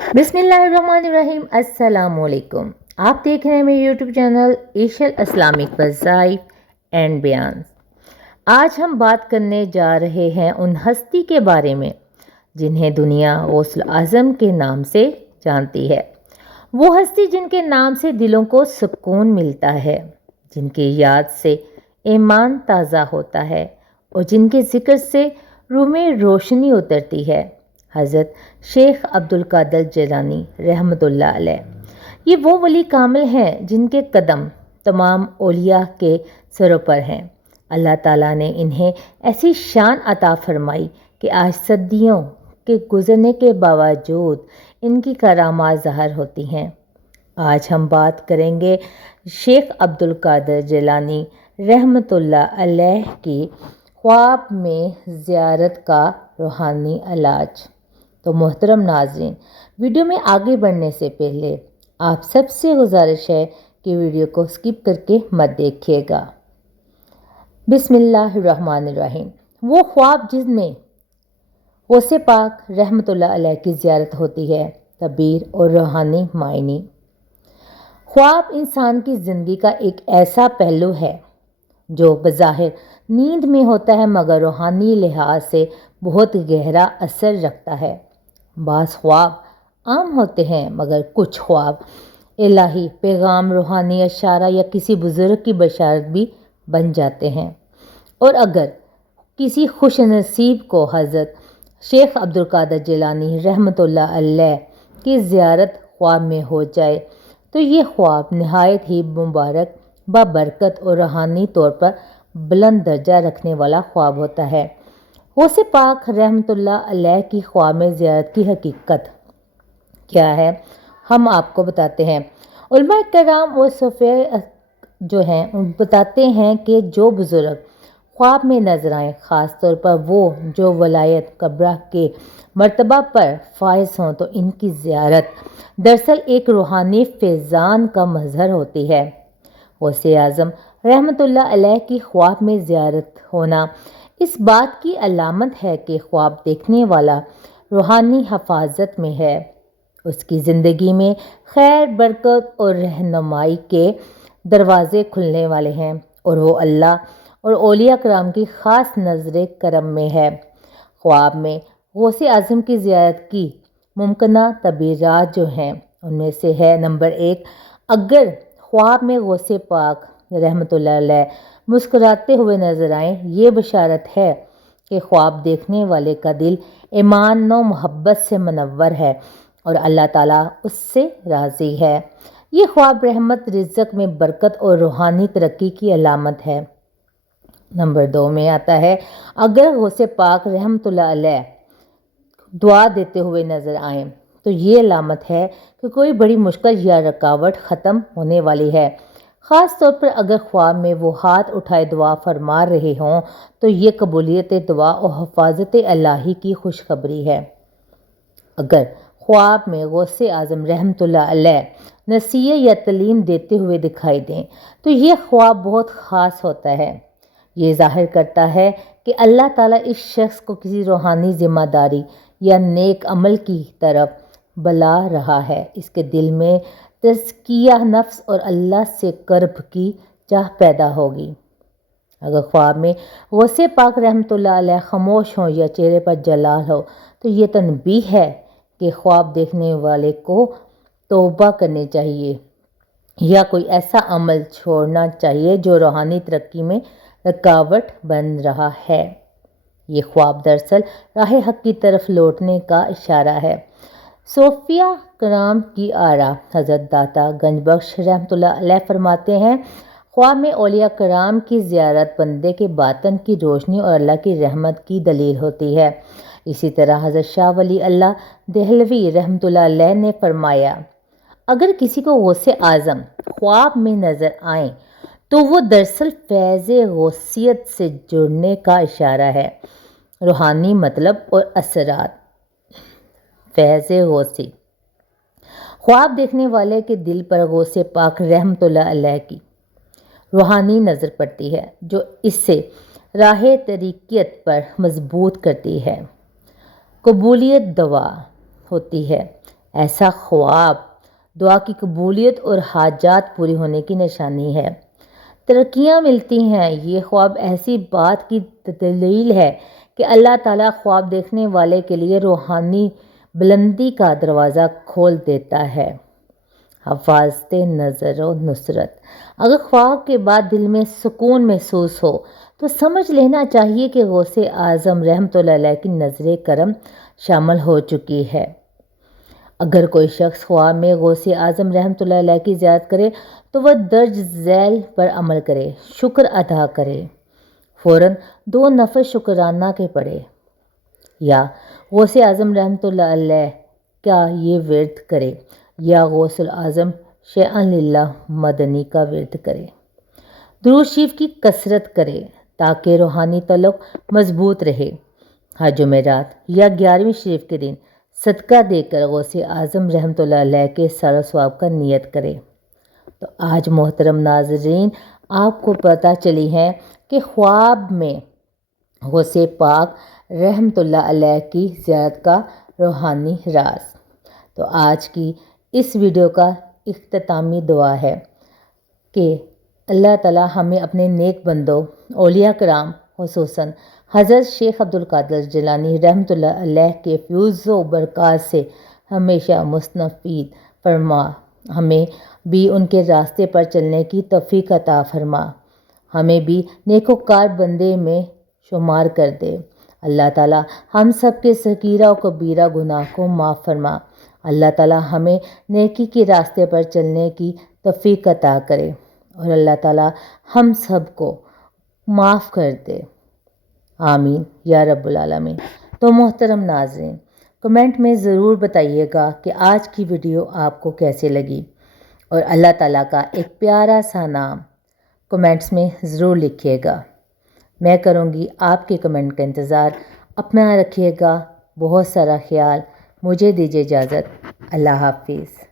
बिस्मिल्लाहिर्रहमानिर्रहीम। अस्सलाम वालेकुम। आप देख रहे हैं मेरे यूट्यूब चैनल एशियल इस्लामिक वज़ाइफ एंड बयान। आज हम बात करने जा रहे हैं उन हस्ती के बारे में जिन्हें दुनिया गौसुल आज़म के नाम से जानती है। वो हस्ती जिनके नाम से दिलों को सुकून मिलता है, जिनकी याद से ईमान ताज़ा होता है और जिनके ज़िक्र से रूह में रोशनी उतरती है। हज़रत शेख अब्दुल कादिर जिलानी रहमतुल्लाह अलैह। ये वो वली कामिल हैं जिनके कदम तमाम औलिया के सरों पर हैं। अल्लाह ताला ने इन्हें ऐसी शान अता फरमाई कि आज सदियों के गुज़रने के बावजूद इनकी करामात ज़ाहिर होती हैं। आज हम बात करेंगे शेख अब्दुल कादिर जिलानी रहमतुल्लाह अलैह की ख्वाब में ज़ियारत का रूहानी इलाज। तो मोहतरम नाज़रीन, वीडियो में आगे बढ़ने से पहले आप सबसे गुजारिश है कि वीडियो को स्किप करके मत देखिएगा। बिस्मिल्लाहिर्रहमानिर्रहीम। वो ख्वाब जिसमें गौसे पाक रहमतुल्लाह अलैह की ज़ियारत होती है, तबीर और रूहानी मायनी। ख्वाब इंसान की ज़िंदगी का एक ऐसा पहलू है जो बज़ाहिर नींद में होता है मगर रूहानी लिहाज से बहुत गहरा असर रखता है। बाज़ ख्वाब आम होते हैं मगर कुछ ख्वाब इलाही पैगाम, रूहानी इशारा या किसी बुज़ुर्ग की बशारत भी बन जाते हैं। और अगर किसी खुश नसीब को हज़रत शेख अब्दुल कादिर जिलानी रहमतुल्लाह अलैह की ज़ियारत ख्वाब में हो जाए तो ये ख्वाब नहायत ही मुबारक, बबरकत और रूहानी तौर पर बुलंद दर्जा रखने वाला ख्वाब होता है। गौसे पाक रहमतुल्लाह अलैह की ख्वाब में ज़ियारत की हकीकत क्या है, हम आपको बताते हैं। उलमा कराम और सूफ़िया जो हैं बताते हैं कि जो बुज़ुर्ग ख्वाब में नजर आए, ख़ास तौर पर वो जो वलायत कब्रा के मर्तबा पर फाइज हों, तो इनकी ज़ियारत दरअसल एक रूहानी फैज़ान का मज़हर होती है। गौसे आज़म रहमतुल्लाह अलैह की ख्वाब में ज़ियारत होना इस बात की अलामत है कि ख्वाब देखने वाला रूहानी हफाजत में है, उसकी ज़िंदगी में खैर, बरकत और रहनुमाई के दरवाज़े खुलने वाले हैं और वो अल्लाह और औलिया कराम की ख़ास नज़र करम में है। ख्वाब में गौसे आज़म की ज़ियारत की मुमकिना तबीरात जो हैं उनमें से है नंबर 1, अगर ख्वाब में गौसे पाक रहमतुल्लाह अलैह मुस्कुराते हुए नजर आएँ, ये बशारत है कि ख्वाब देखने वाले का दिल ईमान और मोहब्बत से मुनव्वर है और अल्लाह ताला उससे राज़ी है। ये ख्वाब रहमत, रिज़्क़ में बरकत और रूहानी तरक्की की अलामत है। नंबर 2 में आता है, अगर गौसे पाक रहमतुल्लाह अलैह दुआ देते हुए नज़र आएँ तो ये अलामत है कि कोई बड़ी मुश्किल या रुकावट ख़त्म होने वाली है। ख़ास तौर पर अगर ख्वाब में वो हाथ उठाए दुआ फरमा रहे हों तो ये कबूलियत दुआ और हफाजत इलाही की खुशखबरी है। अगर ख्वाब में गौसे आज़म रहमतुल्लाह अलैह नसीहत या तालीम देते हुए दिखाई दें तो ये ख्वाब बहुत ख़ास होता है। ये ज़ाहिर करता है कि अल्लाह ताला इस शख्स को किसी रूहानी ज़िम्मेदारी या नेक अमल की तरफ बुला रहा है। इसके दिल में तज़किया नफ्स और अल्लाह से कर्ब की चाह पैदा होगी। अगर ख्वाब में गौसे पाक रहमतुल्लाह अलैह खामोश हों या चेहरे पर जलाल हो तो ये तनबीह है कि ख्वाब देखने वाले को तौबा करनी चाहिए या कोई ऐसा अमल छोड़ना चाहिए जो रूहानी तरक्की में रुकावट बन रहा है। ये ख्वाब दरअसल राह हक की तरफ लौटने का इशारा है। सूफिया कराम की आरा हज़रत दाता गंजबख्श रहमतुल्लाह अलैह फरमाते हैं, ख्वाब में औलिया कराम की ज़ियारत बंदे के बातन की रोशनी और अल्लाह की रहमत की दलील होती है। इसी तरह हज़रत शाह वली अल्लाह देहलवी रहमतुल्लाह अलैह ने फरमाया, अगर किसी को गौसे आज़म ख्वाब में नज़र आए तो वो दरअसल फैज़ गौसियत से जुड़ने का इशारा है। रूहानी मतलब और असरात। फैज़ गौसी ख्वाब देखने वाले के दिल पर गौसे पाक रहमतुल्लाह अलैह की रूहानी नज़र पड़ती है जो इससे राह तरीक़त पर मजबूत करती है। कबूलियत दवा होती है। ایسا خواب دعا کی قبولیت اور حاجات پوری ہونے کی نشانی ہے۔ ترقیاں ملتی ہیں، یہ خواب ایسی بات کی دلیل ہے کہ اللہ تعالیٰ خواب دیکھنے والے کے لیے روحانی بلندی کا دروازہ کھول دیتا ہے۔ حفاظت نظر و نصرت۔ اگر خواب کے بعد دل میں سکون محسوس ہو تو سمجھ لینا چاہیے کہ غوث اعظم رحمۃ اللہ علیہ کی نظر کرم شامل ہو چکی ہے۔ اگر کوئی شخص خواب میں غوث اعظم رحمۃ اللہ علیہ کی زیارت کرے تو وہ درج ذیل پر عمل کرے، شکر ادا کرے، فوراً 2 نفل شکرانہ کے پڑھے، یا غوث اعظم رحمۃ اللہ علیہ کا یہ ورد کرے، یا غوث اعظم شیئا للہ مدنی کا ورد کرے۔ درود شریف کی کثرت کرے تاکہ روحانی تعلق مضبوط رہے۔ ہر جمعرات یا 11ویں شریف کے دن صدقہ دے کر غوث اعظم رحمۃ اللہ علیہ کے ثواب و ثواب کا نیت کرے۔ تو آج محترم ناظرین، آپ کو پتہ چلی ہے کہ خواب میں غوث پاک رحمۃ اللہ علیہ کی زیارت کا روحانی راز۔ تو آج کی اس ویڈیو کا اختتامی دعا ہے کہ اللہ تعالیٰ ہمیں اپنے نیک بندوں، اولیاء کرام، خصوصاً حضرت شیخ عبد القادر جیلانی رحمۃ اللہ علیہ کے فیوز و برکات سے ہمیشہ مستفید فرما، ہمیں بھی ان کے راستے پر چلنے کی توفیق عطا فرما، ہمیں بھی نیکوکار بندے میں شمار کر دے۔ اللہ تعالیٰ ہم سب کے صغیرہ و کبیرہ گناہ کو معاف فرما۔ اللہ تعالیٰ ہمیں نیکی کے راستے پر چلنے کی توفیق عطا کرے اور اللہ تعالیٰ ہم سب کو معاف کر دے، آمین یا رب العالمین۔ تو محترم ناظرین، کمنٹ میں ضرور بتائیے گا کہ آج کی ویڈیو آپ کو کیسے لگی، اور اللہ تعالیٰ کا ایک پیارا سا نام کمنٹس میں ضرور لکھیے گا۔ میں کروں گی آپ کے کمنٹ کا انتظار۔ اپنا رکھیے گا بہت سارا خیال۔ مجھے دیجیے اجازت۔ اللہ حافظ۔